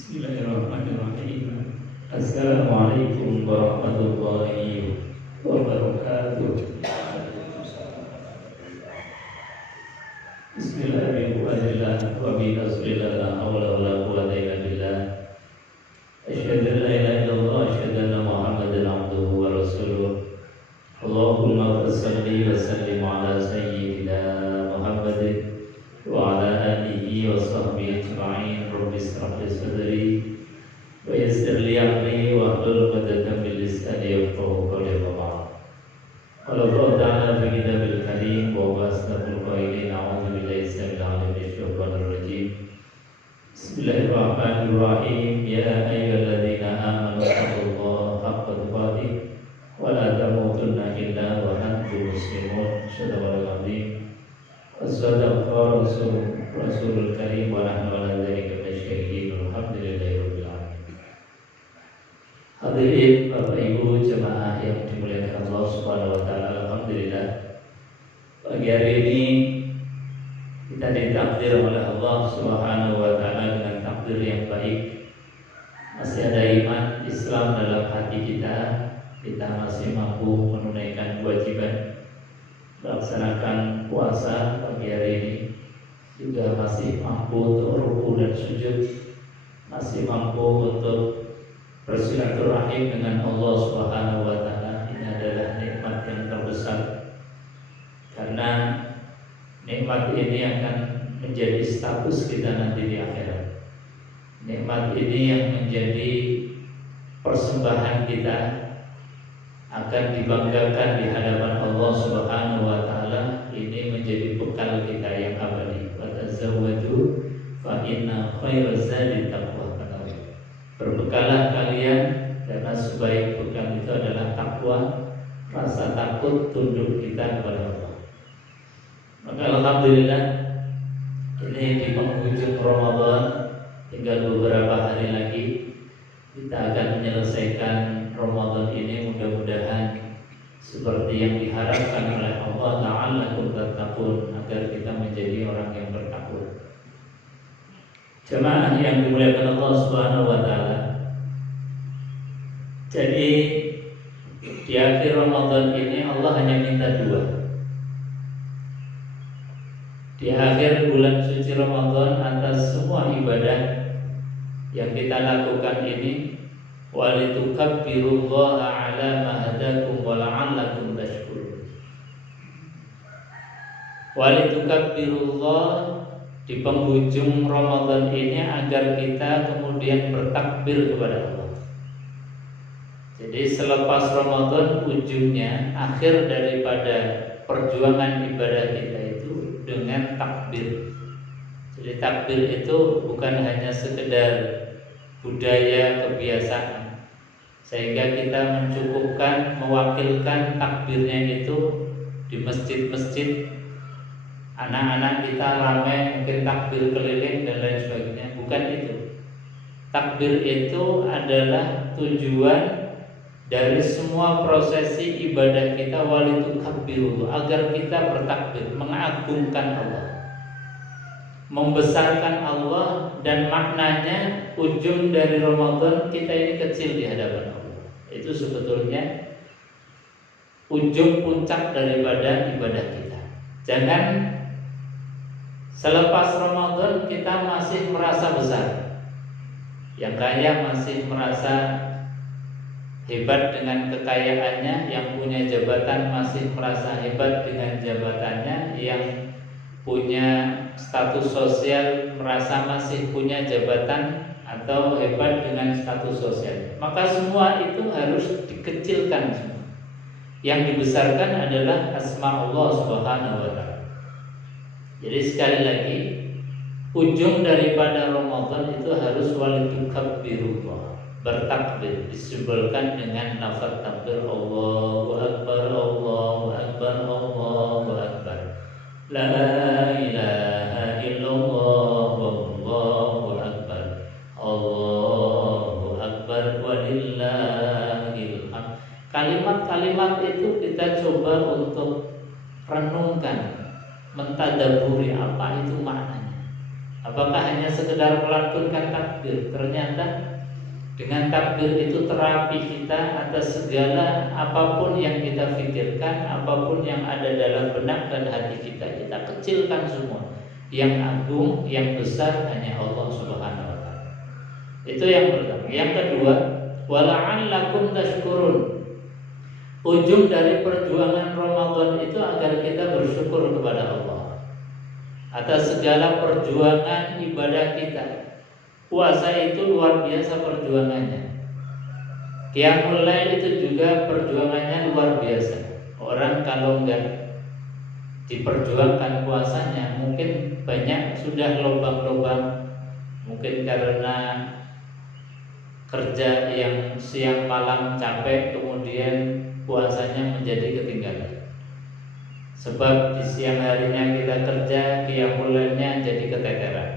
Bismillahirrahmanirrahim. Assalamualaikum warahmatullahi wabarakatuh. Bismillahirrahmanirrahim. Wa bi nasrillah la haula wala quwwata illa billah. Asyhadu an la ilaha illallah wa asyhadu anna Muhammadan abduhu wa rasuluh. Allahumma shalli wa sallim ala sayyidina Muhammadin wa ala alihi wa sahbihi ajma'in. Rabbi ishrah li sadri wa yassir li amri wa hlul 'uqdatam min lisani yafqahu qawli. Qala Allah ta'ala fi kitabil karim wa asdaqul qailin a'udzu billahi samil 'alim minasyaitonir rajim. Bismillahirrahmanirrahim. Ya ayyuhalladzina amanu taqullaha haqqa tuqatih wa la tamutunna illa wa antum muslimun. Shadaqallahul 'azim. Wassalamu Rasulul Karim wa nahnu ala dzalika minasyahidin. Alhamdulillahirabbil alamin. Hadirin Bapak Ibu jemaah yang dimuliakan Allah Subhanahu wa taala, alhamdulillah pagi hari ini kita ditakdir oleh Allah Subhanahu wa taala dengan takdir yang baik. Masih ada iman Islam dalam hati kita, kita masih mampu menunaikan kewajiban melaksanakan puasa pagi hari ini, juga masih mampu untuk ruku dan sujud, masih mampu untuk bersilaturahim dengan Allah Subhanahu wa taala. Ini adalah nikmat yang terbesar, karena nikmat ini akan menjadi status kita nanti di akhirat. Nikmat ini yang menjadi persembahan kita, akan dibanggakan di hadapan Allah Subhanahu wa taala. Ini menjadi bekal kita yang abadi. Wa tazawwadu fa inna khairaz zadi taqwa. Berbekalah kalian, karena sebaik bekal itu adalah takwa, rasa takut tunduk kita kepada Allah. Maka alhamdulillah, ini di penghujung Ramadan, tinggal beberapa hari lagi kita akan menyelesaikan Ramadan ini. Mudah-mudahan seperti yang diharapkan oleh Allah la'allakum tattaqun, agar kita menjadi orang yang bertakwa. Jemaah yang dimuliakan Allah Subhanahu wa taala. Jadi di akhir Ramadan ini Allah hanya minta dua. Di akhir bulan suci Ramadan, atas semua ibadah yang kita lakukan ini, walitukabbirullaha ala ma hadakum wa la'allakum tashkurun. Walitukabbirullaha di penghujung Ramadan ini, agar kita kemudian bertakbir kepada Allah. Jadi selepas Ramadan, ujungnya akhir daripada perjuangan ibadah kita itu dengan takbir. Jadi takbir itu bukan hanya sekedar budaya kebiasaan, sehingga kita mencukupkan mewakilkan takbirnya itu di masjid-masjid. Anak-anak kita ramai mungkin takbir keliling dan lain sebagainya. Bukan itu. Takbir itu adalah tujuan dari semua prosesi ibadah kita, walitukabbiru, agar kita bertakbir, mengagungkan Allah, membesarkan Allah. Dan maknanya ujung dari Ramadan kita ini kecil di hadapan Allah. Itu sebetulnya ujung puncak daripada ibadah kita. Jangan selepas Ramadan kita masih merasa besar. Yang kaya masih merasa hebat dengan kekayaannya, yang punya jabatan masih merasa hebat dengan jabatannya, yang punya status sosial merasa masih punya jabatan atau hebat dengan status sosial. Maka semua itu harus dikecilkan semua. Yang dibesarkan adalah asma Allah Subhanahu wa taala. Jadi sekali lagi, ujung daripada Ramadan itu harus walitukabbirullaha, bertakbir, disebutkan dengan lafaz takbir, Allahu Akbar, Allahu Akbar, Allahu Akbar, la ilaha illallah, Allahu Akbar, Allahu Akbar, walillahil hamd. Kalimat-kalimat itu kita coba untuk renungkan, mentadaburi apa itu maknanya. Apakah hanya sekedar melantunkan takbir? Ternyata dengan takbir itu terapi kita atas segala apapun yang kita pikirkan, apapun yang ada dalam benak dan hati kita. Kita kecilkan semua. Yang agung, yang besar hanya Allah Subhanahu wa taala. Itu yang pertama. Yang kedua, wala'allakum tashkurun. Ujung dari perjuangan Ramadan itu agar kita bersyukur kepada Allah atas segala perjuangan ibadah kita. Puasa itu luar biasa perjuangannya. Qiyamul Lail itu juga perjuangannya luar biasa. Orang kalau enggak diperjuangkan puasanya, mungkin banyak sudah lobang-lobang, mungkin karena kerja yang siang malam capek, kemudian puasanya menjadi ketinggalan. Sebab di siang harinya kita kerja, qiyamul lailnya jadi keteteran.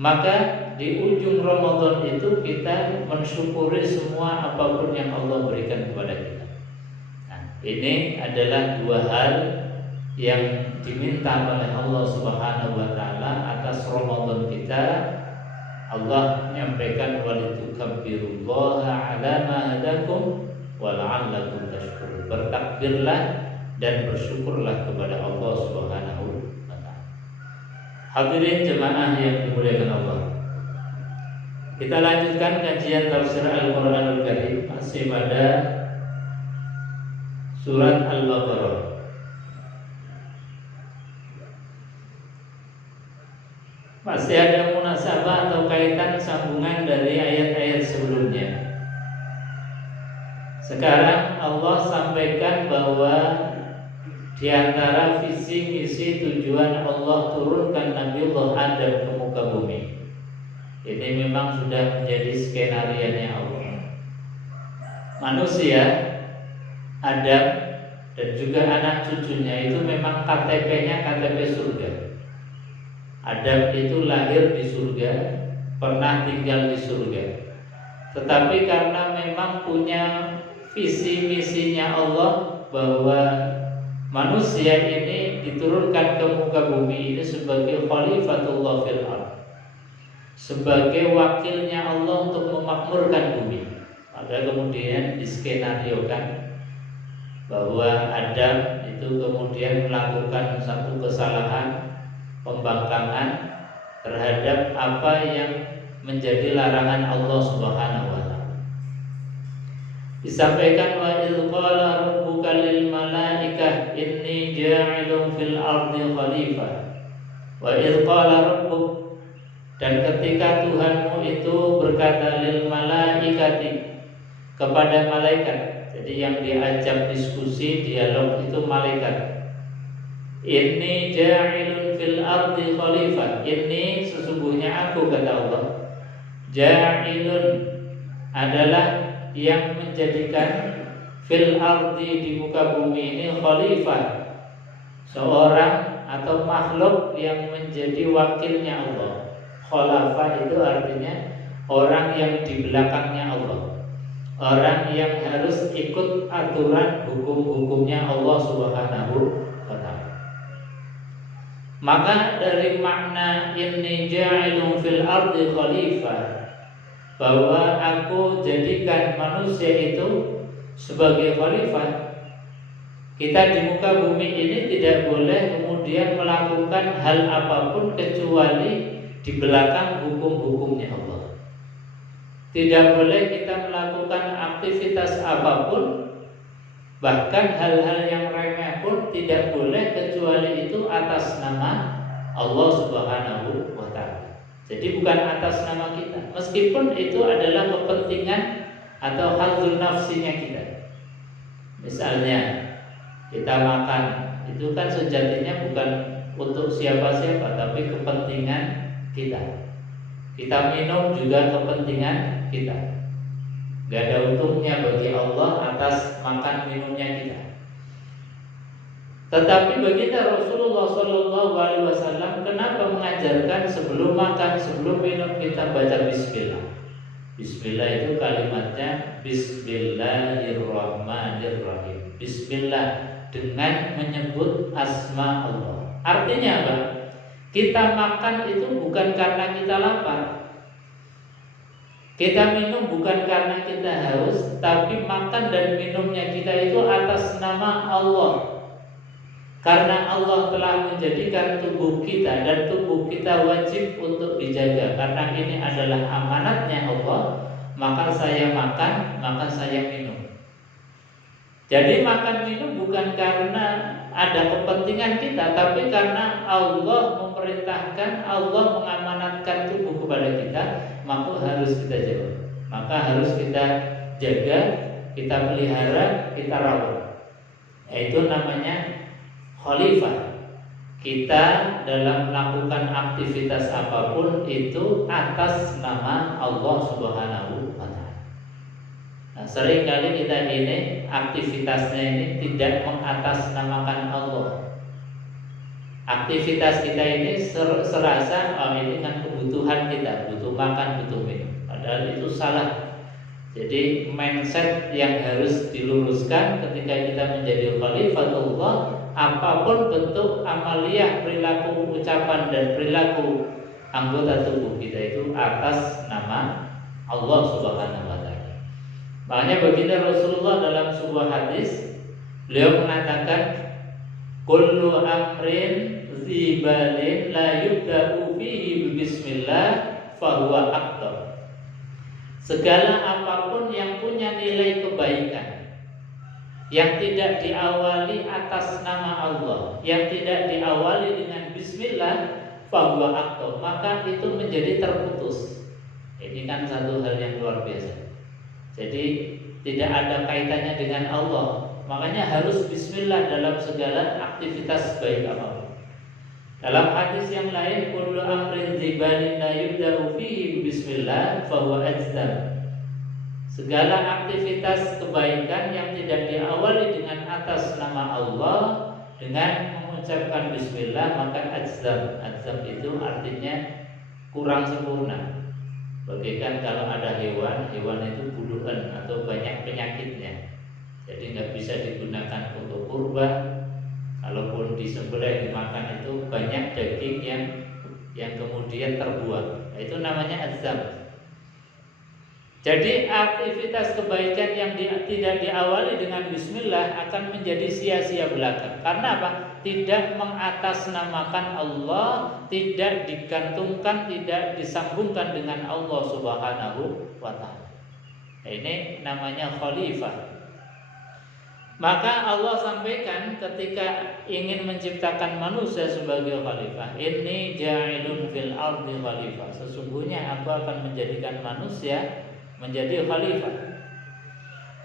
Maka di ujung Ramadan itu kita mensyukuri semua apapun yang Allah berikan kepada kita. Nah, ini adalah dua hal yang diminta oleh Allah Subhanahu wa taala atas Ramadan kita. Allah menyampaikan walitukabbirullaha ala ma hadakum wa la'allakum tashkurun. Bertakbirlah dan bersyukurlah kepada Allah Subhanahu wa taala. Hadirin jemaah yang dimuliakan Allah. Kita lanjutkan kajian tafsir Al-Qur'anul Karim masih pada surat Al-Baqarah. Masih ada munasabah atau kaitan sambungan dari ayat-ayat sebelumnya. Sekarang Allah sampaikan bahwa di antara visi misi tujuan Allah turunkan Nabiullah Adam ke muka bumi, ini memang sudah menjadi skenarionya Allah. Manusia Adam dan juga anak cucunya itu memang KTP-nya KTP surga. Adam itu lahir di surga, pernah tinggal di surga. Tetapi karena memang punya visi misinya Allah bahwa manusia ini diturunkan ke muka bumi ini sebagai khalifatullah fil ardh, sebagai wakilnya Allah untuk memakmurkan bumi. Maka kemudian diskenariokan bahwa Adam itu kemudian melakukan satu kesalahan pembangkangan terhadap apa yang menjadi larangan Allah Subhanahu wa taala. Disampaikan wa idz qala rabbuka lil malaikah inni ja'ilun fil ardi khalifah. Wa idz qala rabbuk, dan ketika Tuhanmu itu berkata lil malaikati, kepada malaikat. Jadi yang diajak diskusi dialog itu malaikat. Inni ja'ilun fil ardi khalifah. Ini sesungguhnya aku, kata Allah, ja'ilun adalah yang menjadikan fil ardi di muka bumi ini khalifah, seorang atau makhluk yang menjadi wakilnya Allah. Khalafah itu artinya orang yang di belakangnya Allah, orang yang harus ikut aturan hukum-hukumnya Allah Subhanahu wa taala. Maka dari makna inni ja'ilun fil ardi khalifah, bahwa aku jadikan manusia itu sebagai khalifah, kita di muka bumi ini tidak boleh kemudian melakukan hal apapun kecuali di belakang hukum-hukumnya Allah. Tidak boleh kita melakukan aktivitas apapun, bahkan hal-hal yang remeh pun tidak boleh kecuali itu atas nama Allah Subhanahu wa taala. Jadi bukan atas nama kita, meskipun itu adalah kepentingan atau hadzul nafsinya kita. Misalnya kita makan, itu kan sejatinya bukan untuk siapa-siapa, tapi kepentingan kita. Kita minum juga kepentingan kita. Gak ada untungnya bagi Allah atas makan minumnya kita. Tetapi baginda Rasulullah SAW kenapa mengajarkan sebelum makan, sebelum minum kita baca Bismillah? Bismillah itu kalimatnya Bismillahirrahmanirrahim. Bismillah dengan menyebut asma Allah. Artinya apa? Kita makan itu bukan karena kita lapar. Kita minum bukan karena kita haus, tapi makan dan minumnya kita itu atas nama Allah. Karena Allah telah menjadikan tubuh kita dan tubuh kita wajib untuk dijaga. Karena ini adalah amanatnya Allah, maka saya makan, maka saya minum. Jadi makan minum bukan karena ada kepentingan kita, tapi karena Allah memerintahkan, Allah mengamanatkan tubuh kepada kita, maka harus kita jaga. Maka harus kita jaga, kita pelihara, kita rawat. Itu namanya khalifah. Kita dalam melakukan aktivitas apapun itu atas nama Allah Subhanahu wa ta'ala. Nah, seringkali kita ini aktivitasnya ini tidak mengatasnamakan Allah. Aktivitas kita ini serasa ini kan kebutuhan kita, butuh makan, butuh minum. Padahal itu salah. Jadi mindset yang harus diluruskan ketika kita menjadi khalifatullah, apapun bentuk amaliyah, perilaku, ucapan dan perilaku anggota tubuh kita itu atas nama Allah Subhanahu wa ta'ala. Makanya baginda Rasulullah dalam sebuah hadis, beliau mengatakan, kullu amrin zibalin la yubda'u fihi bismillah fahuwa aqdar. Segala apapun yang punya nilai kebaikan, yang tidak diawali atas nama Allah, yang tidak diawali dengan bismillah, fahuwa aqdar, maka itu menjadi terputus. Ini kan satu hal yang luar biasa. Jadi tidak ada kaitannya dengan Allah. Makanya harus bismillah dalam segala aktivitas baik apapun. Dalam hadis yang lain, kullu amrin zibalin la yubda'u fihi bismillah fahuwa ajzam. Segala aktivitas kebaikan yang tidak diawali dengan atas nama Allah, dengan mengucapkan bismillah, maka ajzam. Ajzam itu artinya kurang sempurna. Bagaikan kalau ada hewan itu buluan atau banyak penyakitnya, jadi nggak bisa digunakan untuk kurban. Kalaupun disembelih dimakan itu banyak daging yang kemudian terbuang. Itu namanya azam. Jadi aktivitas kebaikan yang tidak diawali dengan bismillah akan menjadi sia-sia belaka. Karena apa? Tidak mengatasnamakan Allah, tidak digantungkan, tidak disambungkan dengan Allah Subhanahu wa ta'ala. Ini namanya khalifah. Maka Allah sampaikan ketika ingin menciptakan manusia sebagai khalifah, inni ja'ilun fil ardi khalifah. Sesungguhnya aku akan menjadikan manusia menjadi khalifah.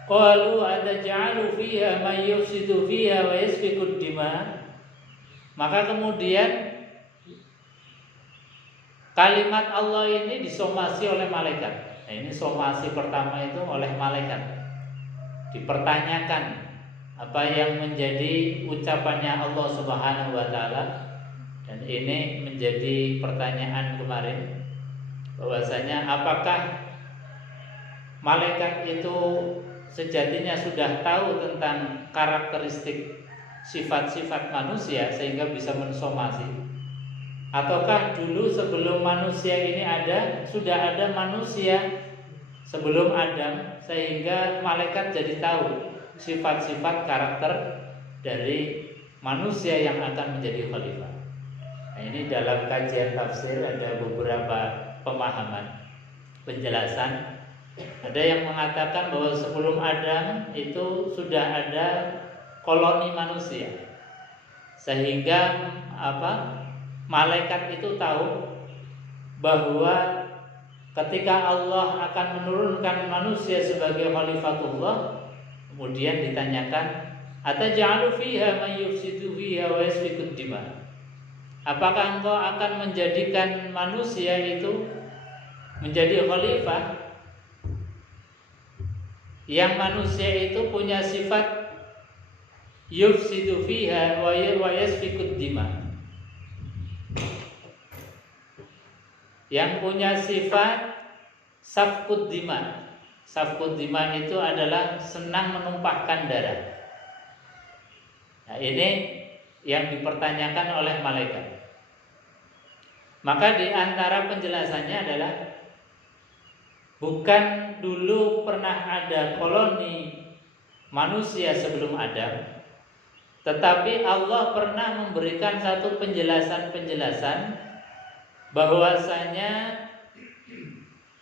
Qalu ataj'alu fiha may yufsidu fiha wa yasfiku dima. Maka kemudian kalimat Allah ini disomasi oleh malaikat. Nah, ini somasi pertama itu oleh malaikat. Dipertanyakan apa yang menjadi ucapannya Allah Subhanahu wa ta'ala. Dan ini menjadi pertanyaan kemarin, bahwasanya apakah malaikat itu sejatinya sudah tahu tentang karakteristik sifat-sifat manusia sehingga bisa mensomasi, ataukah dulu sebelum manusia ini ada sudah ada manusia sebelum Adam sehingga malaikat jadi tahu sifat-sifat karakter dari manusia yang akan menjadi khalifah. Nah, ini dalam kajian tafsir ada beberapa pemahaman penjelasan. Ada yang mengatakan bahwa sebelum Adam itu sudah ada koloni manusia, sehingga malaikat itu tahu bahwa ketika Allah akan menurunkan manusia sebagai khalifatullah, kemudian ditanyakan, ataj'alu fiha may yufsidu fiha wa yasfiku dima. Apakah engkau akan menjadikan manusia itu menjadi khalifah, yang manusia itu punya sifat yufsidu fiha wa yasfiku dima, yang punya sifat safkud dima. Safkud dima itu adalah senang menumpahkan darah. Nah, ini yang dipertanyakan oleh malaikat. Maka di antara penjelasannya adalah bukan dulu pernah ada koloni manusia sebelum Adam, tetapi Allah pernah memberikan satu penjelasan bahwasanya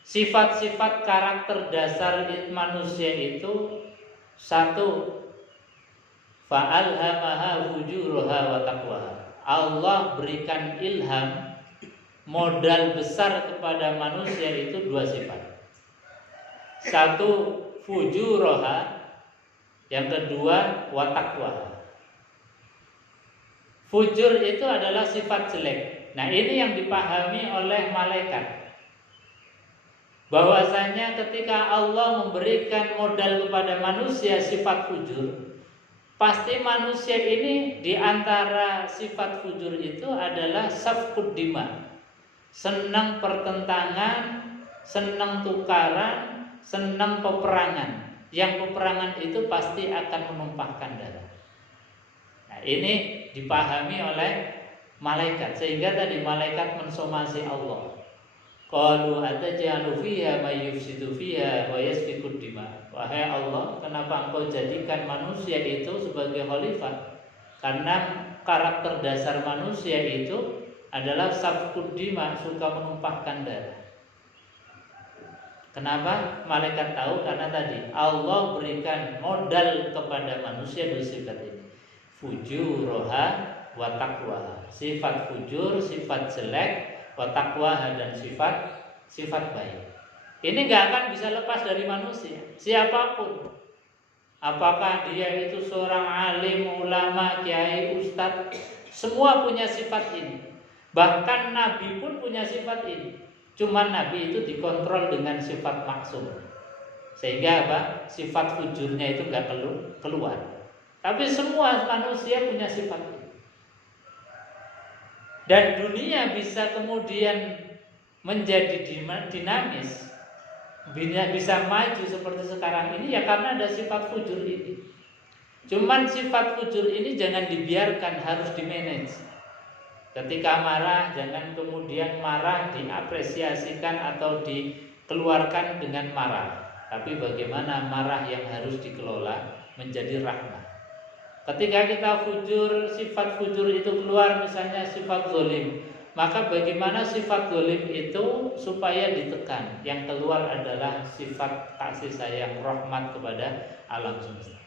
sifat-sifat karakter dasar manusia itu satu, fa'alhamaha fujuraha wa taqwaha. Allah berikan ilham, modal besar kepada manusia itu dua sifat. Satu, fujuraha, yang kedua wa taqwaha. Fujur itu adalah sifat jelek. Nah, ini yang dipahami oleh malaikat, bahwasanya ketika Allah memberikan modal kepada manusia sifat fujur, pasti manusia ini di antara sifat fujur itu adalah safkud dima, senang pertentangan, senang tukaran, senang peperangan. Yang peperangan itu pasti akan menumpahkan darah. Nah, ini dipahami oleh malaikat, sehingga tadi malaikat mensomasi Allah. Qalu ataj'alu fiha may yufsidu fiha wa yasfiku dima. Wahai Allah, kenapa Engkau jadikan manusia itu sebagai khalifah? Karena karakter dasar manusia itu adalah safkud dima, suka menumpahkan darah. Kenapa? Malaikat tahu karena tadi Allah berikan modal kepada manusia dua sifat ini. Fujuroha wa taqwaha. Sifat fujur, sifat jelek, wa taqwaha, dan sifat baik. Ini nggak akan bisa lepas dari manusia, siapapun. Apakah dia itu seorang alim, ulama, kiai, ustadz, semua punya sifat ini. Bahkan Nabi pun punya sifat ini. Cuman Nabi itu dikontrol dengan sifat maksum, sehingga apa? Sifat fujurnya itu nggak keluar. Tapi semua manusia punya sifat ini. Dan dunia bisa kemudian menjadi dinamis, bisa maju seperti sekarang ini ya karena ada sifat fujur ini. Cuman sifat fujur ini jangan dibiarkan, harus dimanage. Ketika marah, jangan kemudian marah diapresiasikan atau dikeluarkan dengan marah. Tapi bagaimana marah yang harus dikelola menjadi rahmah. Ketika kita fujur, sifat fujur itu keluar, misalnya sifat zalim, maka bagaimana sifat zalim itu supaya ditekan. Yang keluar adalah sifat kasih sayang, rahmat kepada alam semesta.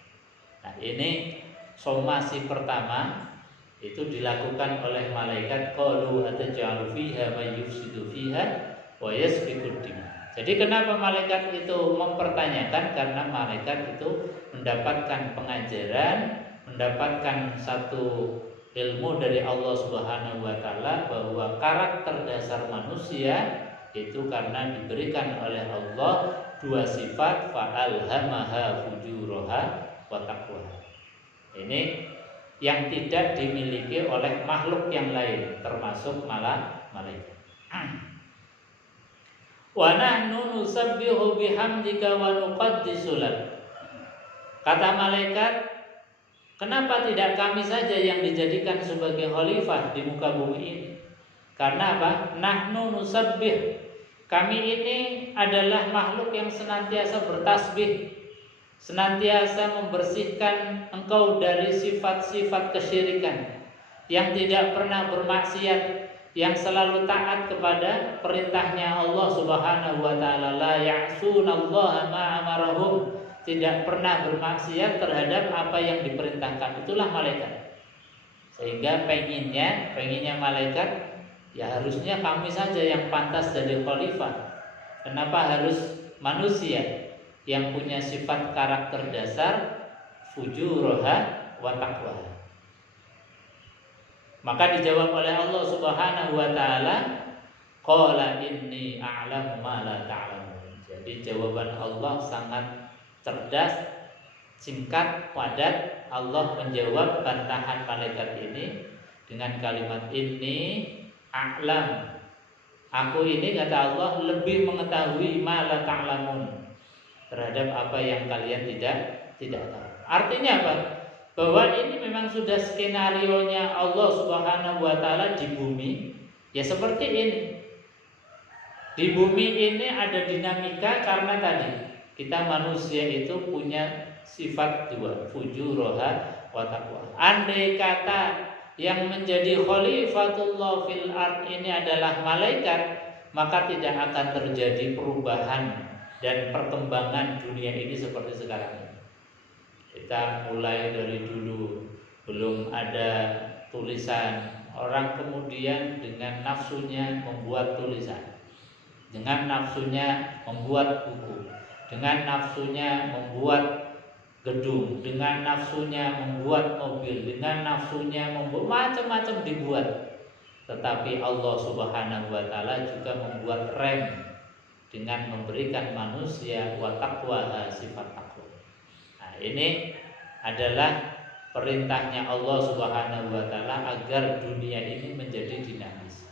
Nah, ini somasi pertama itu dilakukan oleh malaikat. Qalu ataj'alu fiha may yufsidu fiha wa yasfiku dima. Jadi kenapa malaikat itu mempertanyakan? Karena malaikat itu mendapatkan pengajaran, mendapatkan satu ilmu dari Allah Subhanahu wa taala bahwa karakter dasar manusia itu karena diberikan oleh Allah dua sifat, fa'alhamaha fujuraha wa taqwaha. Ini yang tidak dimiliki oleh makhluk yang lain, termasuk malaikat. Wa nahnu nusabbihu bihamdika wa nuqaddisu lak. Kata malaikat, kenapa tidak kami saja yang dijadikan sebagai khalifah di muka bumi ini? Karena apa? Nahnu nusabbih. Kami ini adalah makhluk yang senantiasa bertasbih, senantiasa membersihkan engkau dari sifat-sifat kesyirikan, yang tidak pernah bermaksiat, yang selalu taat kepada perintahnya Allah Subhanahu wa taala. La ya'sunallaha ma amarahum, tidak pernah bermaksiat terhadap apa yang diperintahkan. Itulah malaikat. Sehingga penginnya malaikat, ya harusnya kami saja yang pantas jadi khalifah. Kenapa harus manusia yang punya sifat karakter dasar fujuroha wa taqwaha? Maka dijawab oleh Allah Subhanahu wa taala, qala inni a'lamu ma la ta'lamun. Jadi jawaban Allah sangat cerdas, singkat, padat. Allah menjawab bantahan malaikat ini dengan kalimat inni a'lam. Aku ini, kata Allah, lebih mengetahui ma la ta'lamun, terhadap apa yang kalian tidak tahu. Artinya apa? Bahwa ini memang sudah skenarionya Allah Subhanahu wa taala di bumi, Ya seperti ini. Di bumi ini ada dinamika karena tadi kita manusia itu punya sifat dua, fujuroha wa taqwa. Andai kata yang menjadi khalifatullah fil ard ini adalah malaikat, maka tidak akan terjadi perubahan dan perkembangan dunia ini seperti sekarang ini. Kita mulai dari dulu belum ada tulisan, orang kemudian dengan nafsunya membuat tulisan, dengan nafsunya membuat buku, dengan nafsunya membuat gedung, dengan nafsunya membuat mobil, dengan nafsunya membuat macam-macam dibuat. Tetapi Allah Subhanahu wa taala juga membuat rem dengan memberikan manusia wa taqwa, sifat takwa. Nah, ini adalah perintahnya Allah Subhanahu wa taala agar dunia ini menjadi dinamis.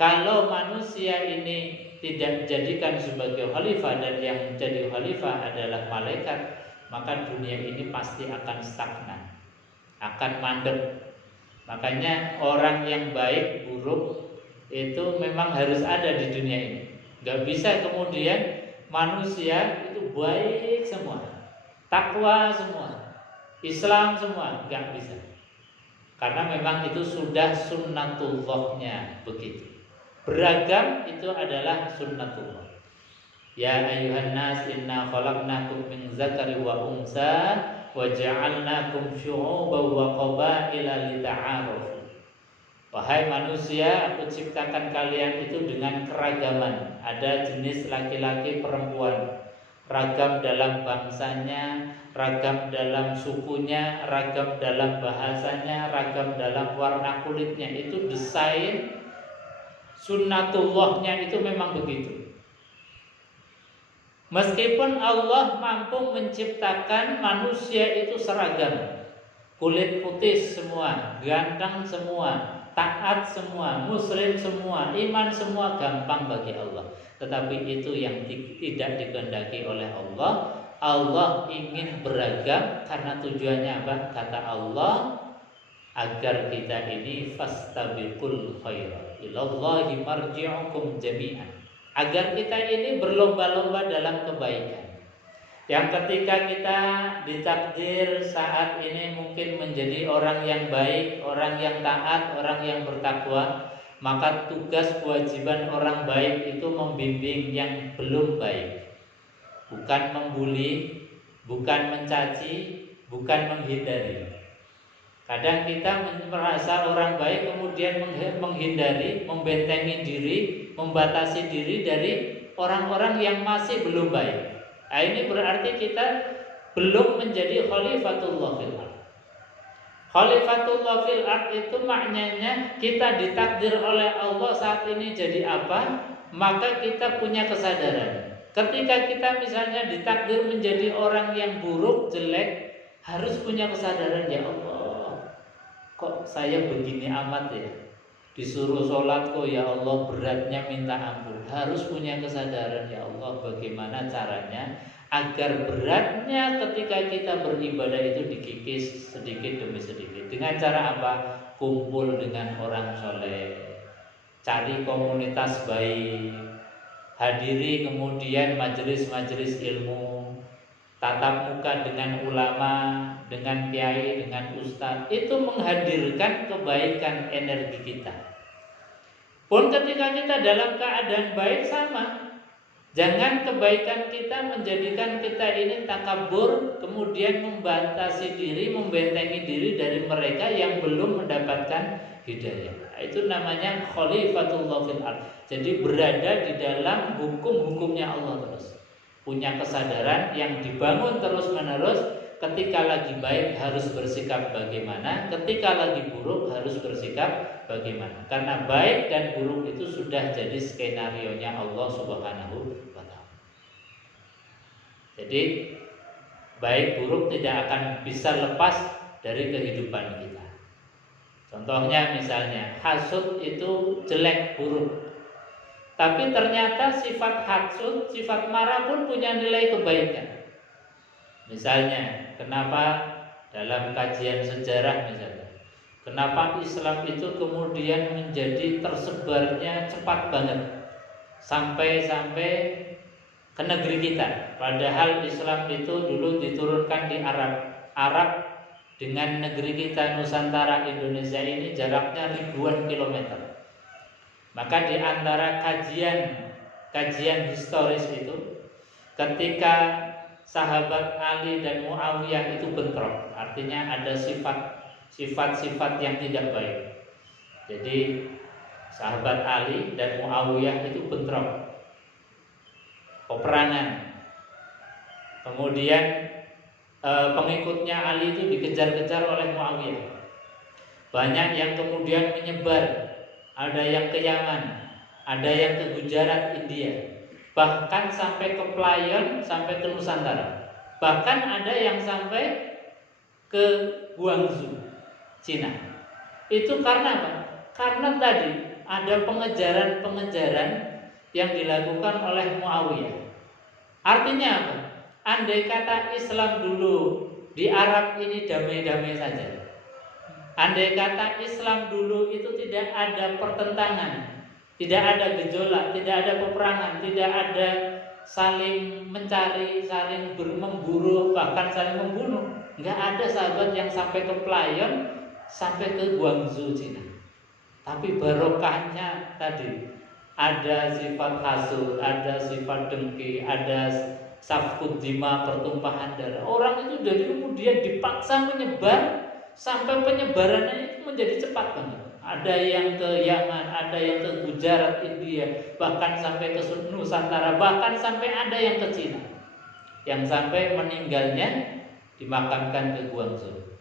Kalau manusia ini tidak dijadikan sebagai khalifah dan yang menjadi khalifah adalah malaikat, maka dunia ini pasti akan stagnan, akan mandek. Makanya orang yang baik buruk itu memang harus ada di dunia ini. Gak bisa kemudian manusia itu baik semua, takwa semua, Islam semua, gak bisa. Karena memang itu sudah sunnatullahnya begitu. Beragam itu adalah sunnatullah. Ya ayuhan nas inna khalaqnakum min dzakari wa unsa wa ja'alnakum syu'uban wa qabaila lita'arafu. Wahai manusia, aku ciptakan kalian itu dengan keragaman. Ada jenis laki-laki perempuan, ragam dalam bangsanya, ragam dalam sukunya, ragam dalam bahasanya, ragam dalam warna kulitnya. Itu desain sunnatullahnya itu memang begitu. Meskipun Allah mampu menciptakan manusia itu seragam, kulit putih semua, ganteng semua, taat semua, muslim semua, iman semua, gampang bagi Allah. Tetapi itu yang tidak dikehendaki oleh Allah. Allah ingin beragam karena tujuannya apa? Kata Allah, agar kita ini fastabiqul khairat ilallahi marji'ukum jami'an, agar kita ini berlomba-lomba dalam kebaikan. Yang ketika kita ditakdir saat ini mungkin menjadi orang yang baik, orang yang taat, orang yang bertakwa, maka tugas kewajiban orang baik itu membimbing yang belum baik. Bukan membuli, bukan mencaci, bukan menghindari. Kadang kita merasa orang baik kemudian menghindari, membentengi diri, membatasi diri dari orang-orang yang masih belum baik. Nah, ini berarti kita belum menjadi khalifatullah fil ard. Khalifatullah fil ard itu maknanya kita ditakdir oleh Allah saat ini jadi apa, maka kita punya kesadaran. Ketika kita misalnya ditakdir menjadi orang yang buruk, jelek, harus punya kesadaran, ya Allah, kok saya begini amat ya, disuruh sholat kok ya Allah beratnya minta ampun. Harus punya kesadaran, ya Allah, bagaimana caranya agar beratnya ketika kita beribadah itu dikikis sedikit demi sedikit. Dengan cara apa? Kumpul dengan orang soleh, cari komunitas baik, hadiri kemudian majelis-majelis ilmu, tatap muka dengan ulama, dengan kiai, dengan ustadz. Itu menghadirkan kebaikan energi kita. Pun ketika kita dalam keadaan baik sama, jangan kebaikan kita menjadikan kita ini takabur, kemudian membatasi diri, membentengi diri dari mereka yang belum mendapatkan hidayah. Itu namanya khalifatullah fil ard. Jadi berada di dalam hukum-hukumnya Allah terus. Punya kesadaran yang dibangun terus-menerus. Ketika lagi baik harus bersikap bagaimana, ketika lagi buruk harus bersikap bagaimana. Karena baik dan buruk itu sudah jadi skenarionya Allah Subhanahu wa taala. Jadi baik buruk tidak akan bisa lepas dari kehidupan kita. Contohnya misalnya hasud itu jelek, buruk. Tapi ternyata sifat hasud, sifat marah pun punya nilai kebaikan. Misalnya, kenapa dalam kajian sejarah misalnya, Kenapa Islam itu kemudian menjadi tersebarnya cepat banget sampai ke negeri kita. Padahal Islam itu dulu diturunkan di Arab dengan negeri kita Nusantara Indonesia ini jaraknya ribuan kilometer. Maka di antara kajian historis itu, ketika sahabat Ali dan Muawiyah itu bentrok, artinya ada sifat-sifat yang tidak baik. Jadi sahabat Ali dan Muawiyah itu bentrok, peperangan. Kemudian pengikutnya Ali itu dikejar-kejar oleh Muawiyah. Banyak yang kemudian menyebar, ada yang ke Yaman, ada yang ke Gujarat, India, bahkan sampai ke Pelayan, sampai ke Nusantara. Bahkan ada yang sampai ke Guangzhou, Cina. Itu karena apa? Karena tadi ada pengejaran yang dilakukan oleh Muawiyah. Artinya apa? Andai kata Islam dulu di Arab ini damai-damai saja, andai kata Islam dulu itu tidak ada pertentangan, tidak ada gejolak, tidak ada peperangan, tidak ada saling mencari, saling memburu, bahkan saling membunuh, nggak ada sahabat yang sampai ke Pelayan, sampai ke Guangzhou, Cina. Tapi barokahnya tadi ada sifat hasud, ada sifat dengki, ada safkud dima, pertumpahan darah. Orang itu dari kemudian dipaksa menyebar sampai penyebarannya itu menjadi cepat banget. Ada yang ke Yaman, ada yang ke Gujarat, India, bahkan sampai ke Nusantara, bahkan sampai ada yang ke Cina, yang sampai meninggalnya dimakamkan ke Guangzhou.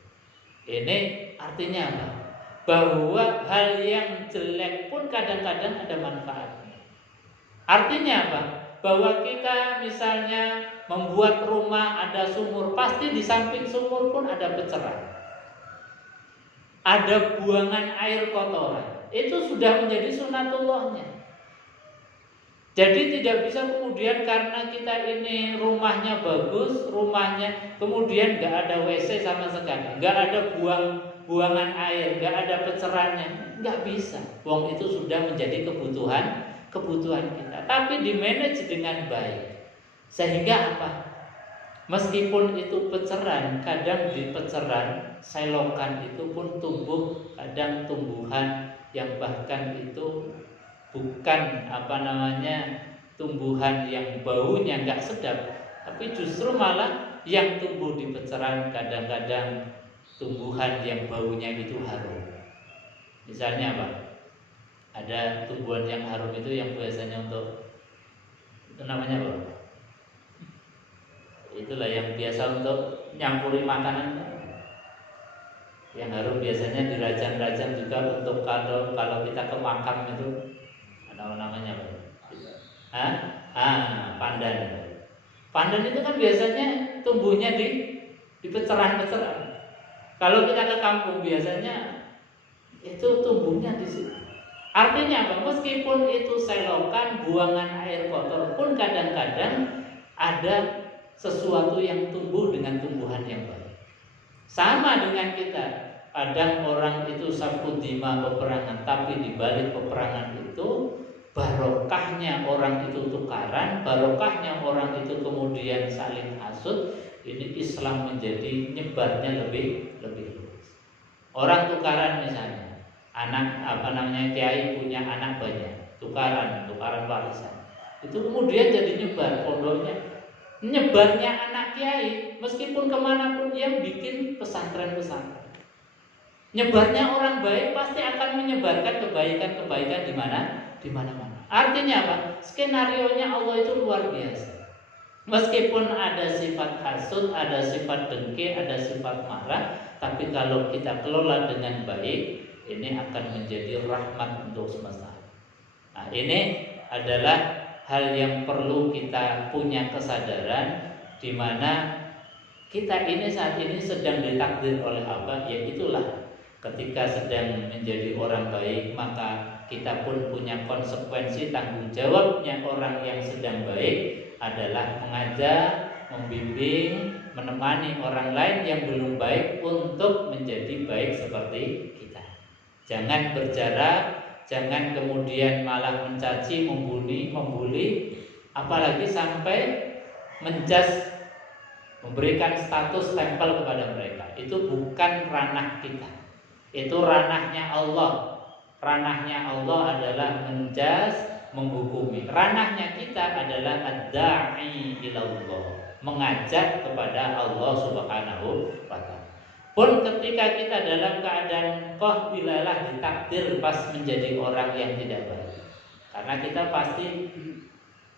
Ini artinya apa? Bahwa hal yang jelek pun kadang-kadang ada manfaatnya. Artinya apa? Bahwa kita misalnya membuat rumah ada sumur, pasti di samping sumur pun ada pecerah, ada buangan air kotoran. Itu sudah menjadi sunatullahnya. Jadi tidak bisa kemudian karena kita ini rumahnya bagus, rumahnya kemudian nggak ada WC sama sekali, nggak ada buangan air, nggak ada pecerahnya, nggak bisa. Wong itu sudah menjadi kebutuhan kita. Tapi di manage dengan baik, sehingga apa? Meskipun itu peceran, kadang di peceran selokan itu pun tumbuh kadang tumbuhan yang bahkan itu bukan tumbuhan yang baunya nggak sedap, tapi justru malah yang tumbuh di peceran kadang-kadang tumbuhan yang baunya itu harum. Misalnya apa? Ada tumbuhan yang harum itu yang biasanya untuk itu namanya apa? Itulah yang biasa untuk nyampuri makanan. Yang harum biasanya dirajang-rajang juga untuk kalau kita ke makam itu ada namanya apa? Pandan. Pandan itu kan biasanya tumbuhnya di peceran-peceran. Kalau kita ke kampung biasanya itu tumbuhnya di situ. Artinya apa? Meskipun itu selokan, buangan air kotor pun kadang-kadang ada sesuatu yang tumbuh dengan tumbuhan yang baik. Sama dengan kita. Kadang orang itu safkudima peperangan, tapi di balik peperangan itu barokahnya orang itu tukaran, barokahnya orang itu kemudian saling hasud. Ini Islam menjadi nyebarnya lebih luas. Orang tukaran misalnya, kiai punya anak banyak, tukaran warisan. Itu kemudian jadi nyebar pondoknya. Nyebarnya anak kiai, meskipun kemanapun dia bikin pesantren-pesantren. Nyebarnya orang baik pasti akan menyebarkan kebaikan-kebaikan di mana-mana. Artinya apa? Skenarionya Allah itu luar biasa. Meskipun ada sifat hasud, ada sifat dengki, ada sifat marah, tapi kalau kita kelola dengan baik, ini akan menjadi rahmat untuk semesta. Nah, ini adalah hal yang perlu kita punya kesadaran, di mana kita ini saat ini sedang ditakdir oleh Allah. Ya itulah, ketika sedang menjadi orang baik, maka kita pun punya konsekuensi tanggung jawabnya. Orang yang sedang baik adalah mengajar, membimbing, menemani orang lain yang belum baik untuk menjadi baik seperti kita. Jangan berjarak, jangan kemudian malah mencaci, membuli, apalagi sampai menjas, memberikan status stempel kepada mereka. Itu bukan ranah kita. Itu ranahnya Allah. Ranahnya Allah adalah menjas, menghukumi. Ranahnya kita adalah ad-da'i ilallah, mengajak kepada Allah Subhanahu wa ta'ala. Pun ketika kita dalam keadaan bilalah ditakdir pas menjadi orang yang tidak baik. Karena kita pasti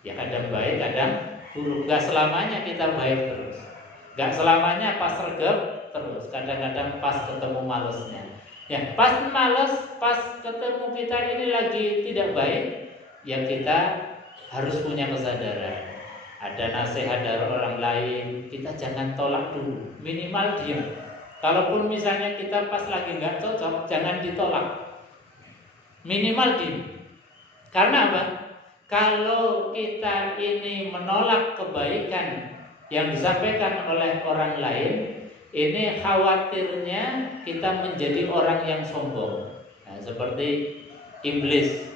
ya kadang baik, kadang buruk. Gak selamanya kita baik terus. Gak selamanya pas regep terus. Kadang-kadang pas ketemu malesnya. Ya, pas males, pas ketemu kita ini lagi tidak baik, yang kita harus punya kesadaran. Ada nasihat dari orang lain, kita jangan tolak dulu, minimal diam. Kalaupun misalnya kita pas lagi nggak cocok, jangan ditolak, minimal diam. Karena apa? Kalau kita ini menolak kebaikan yang disampaikan oleh orang lain, ini khawatirnya kita menjadi orang yang sombong. Nah, seperti iblis.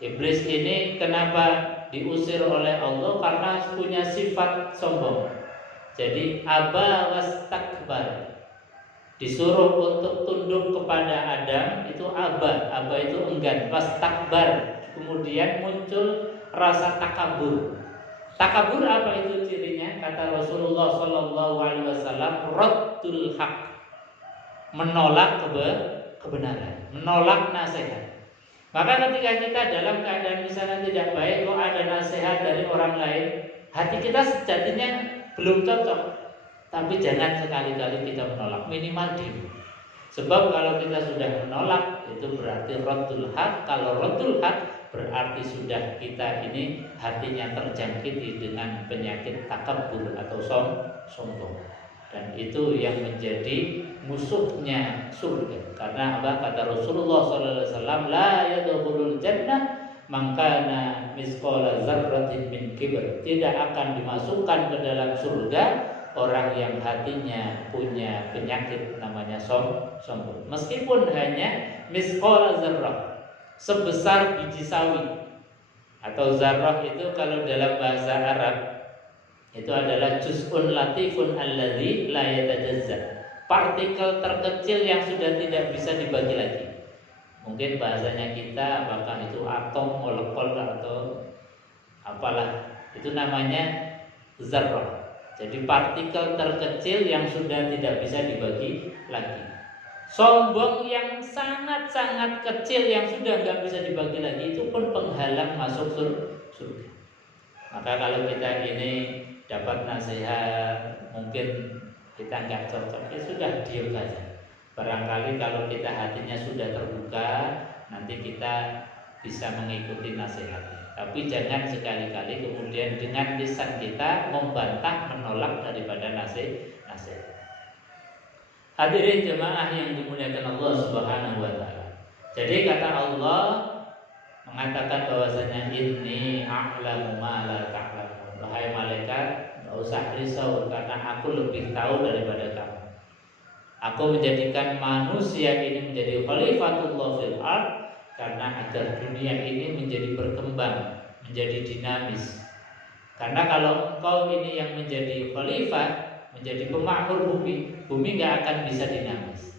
Iblis ini kenapa diusir oleh Allah? Karena punya sifat sombong. Jadi aba wastakbar. Disuruh untuk tunduk kepada Adam, itu aba. Aba itu enggan. Wastakbar. Kemudian muncul rasa takabur. Takabur apa itu cirinya? Kata Rasulullah SAW, raddul haq, menolak kebenaran, menolak nasihat. Maka ketika kita dalam keadaan misalnya tidak baik, kok ada nasihat dari orang lain, hati kita sejatinya belum cocok, tapi jangan sekali-kali kita menolak, minimal diam. Sebab kalau kita sudah menolak, itu berarti raddul haq. Kalau raddul haq berarti sudah kita ini hatinya terjangkiti dengan penyakit takabur atau sombong. Dan itu yang menjadi musuhnya surga. Karena apa? Kata Rasulullah SAW, la yadkhulul jannah man kana misqala dzarratin min kibr. Tidak akan dimasukkan ke dalam surga orang yang hatinya punya penyakit namanya sombong. Meskipun hanya misqala dzarrah, sebesar biji sawi. Atau zarrah itu kalau dalam bahasa Arab itu adalah juz'un latifun alladzi la yatajazza, partikel terkecil yang sudah tidak bisa dibagi lagi. Mungkin bahasanya kita apakah itu atom, molekul atau apalah, itu namanya zarrah. Jadi partikel terkecil yang sudah tidak bisa dibagi lagi. Sombong yang sangat-sangat kecil yang sudah nggak bisa dibagi lagi, itu pun penghalang masuk surga. Maka kalau kita ini dapat nasihat, mungkin kita nggak cocok, ya sudah diam saja. Barangkali kalau kita hatinya sudah terbuka, nanti kita bisa mengikuti nasihatnya. Tapi jangan sekali-kali kemudian dengan lisan kita membantah, menolak daripada nasihat. Hadirin jemaah yang dimuliakan Allah Subhanahu wa ta'ala. Jadi kata Allah mengatakan bahwasanya inni a'lamu ma la ta'lamun. Wahai malaikat, enggak usah risau karena aku lebih tahu daripada kamu. Aku menjadikan manusia ini menjadi khalifatullah fil ard karena agar dunia ini menjadi berkembang, menjadi dinamis. Karena kalau engkau ini yang menjadi khalifah, menjadi pemakmur bumi nggak akan bisa dinamis.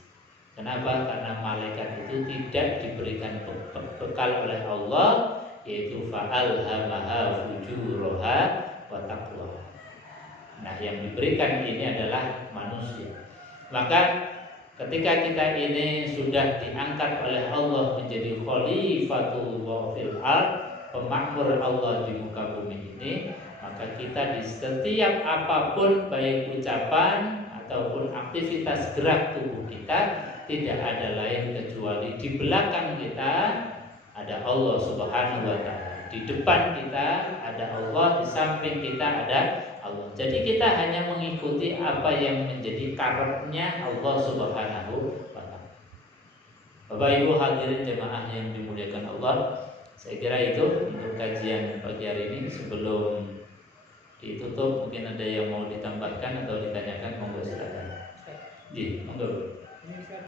Kenapa? Karena malaikat itu tidak diberikan bekal oleh Allah, yaitu fa'alhamaha fujuraha wa taqwaha. Nah, yang diberikan ini adalah manusia. Maka ketika kita ini sudah diangkat oleh Allah menjadi khalifatullah fil ard, pemakmur Allah di muka bumi ini, maka kita di setiap apapun baik ucapan ataupun aktivitas gerak tubuh kita tidak ada lain kecuali di belakang kita ada Allah Subhanahu wa ta'ala, di depan kita ada Allah, di samping kita ada Allah. Jadi kita hanya mengikuti apa yang menjadi karepnya Allah Subhanahu wa ta'ala. Bapak Ibu hadirin jemaah yang dimuliakan Allah, saya kira itu untuk kajian pagi hari ini. Sebelum ditutup, mungkin ada yang mau ditambahkan atau ditanyakan, monggo silakan. Monggo.